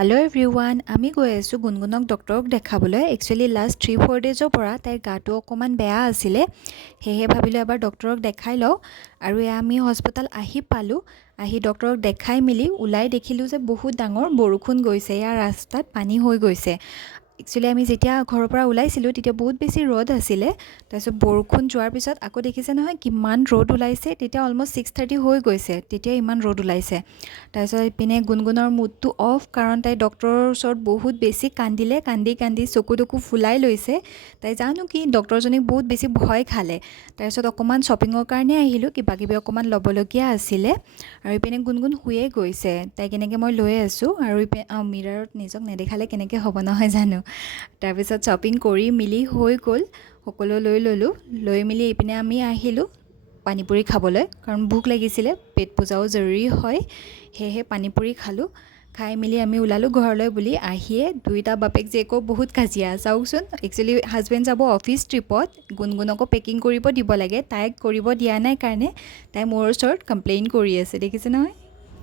Hello' everyone, আমি গৈ আছোঁ গুণগুণক ডক্টৰক দেখাবলৈ। একচুৱেলি লাষ্ট 3-4 ডেজৰ পৰা তাইৰ গাটো অকণমান বেয়া আছিলে, সেয়েহে ভাবিলোঁ এবাৰ ডক্টৰক দেখাই লওঁ। আৰু এয়া আমি হস্পিটেল আহি পালোঁ। আহি ডক্টৰক দেখাই মেলি ওলাই দেখিলোঁ যে বহুত ডাঙৰ বৰষুণ গৈছে, ইয়াৰ ৰাস্তাত পানী হৈ গৈছে। একচুৱেলি আমি যেতিয়া ঘৰৰ পৰা ওলাইছিলোঁ তেতিয়া বহুত বেছি ৰ'দ আছিলে। তাৰপিছত বৰষুণ যোৱাৰ পিছত আকৌ দেখিছে নহয় কিমান ৰ'দ ওলাইছে। তেতিয়া অলমষ্ট 6:30 হৈ গৈছে, তেতিয়া ইমান ৰ'দ ওলাইছে। তাৰপিছত ইপিনে গুণগুণৰ মুডটো অফ, কাৰণ তাই ডক্টৰৰ ওচৰত বহুত বেছি কান্দিলে, কান্দি চকু ফুলাই লৈছে। তাই জানো কি ডক্টৰজনীক বহুত বেছি ভয় খালে। তাৰপিছত অকণমান শ্বপিঙৰ কাৰণে আহিলোঁ, কিবা কিবি অকণমান ল'বলগীয়া আছিলে। আৰু ইপিনে গুণগুণ শুয়ে গৈছে, তাই কেনেকৈ মই লৈ আছোঁ। আৰু ইপিনে মিৰাৰত নিজক নেদেখালে কেনেকৈ হ'ব নহয় জানো। তাৰপিছত শ্বপিং কৰি মিলি হৈ গ'ল, সকলো লৈ ল'লোঁ। লৈ মেলি ইপিনে আমি আহিলোঁ পানীপুৰি খাবলৈ, কাৰণ ভোক লাগিছিলে, পেট পূজাও জৰুৰী হয়। সেয়েহে পানীপুৰি খালোঁ। খাই মেলি আমি ওলালোঁ ঘৰলৈ বুলি। আহিয়ে দুইটা বাপেক জীয়েকো বহুত কাজিয়া, চাওকচোন। একচুৱেলি হাজবেণ্ড যাব অফিচ ট্ৰিপত, গুণগুণকো পেকিং কৰিব দিব লাগে, তাইক কৰিব দিয়া নাই কাৰণে তাই মোৰ ওচৰত কমপ্লেইন কৰি আছে, দেখিছে নহয়।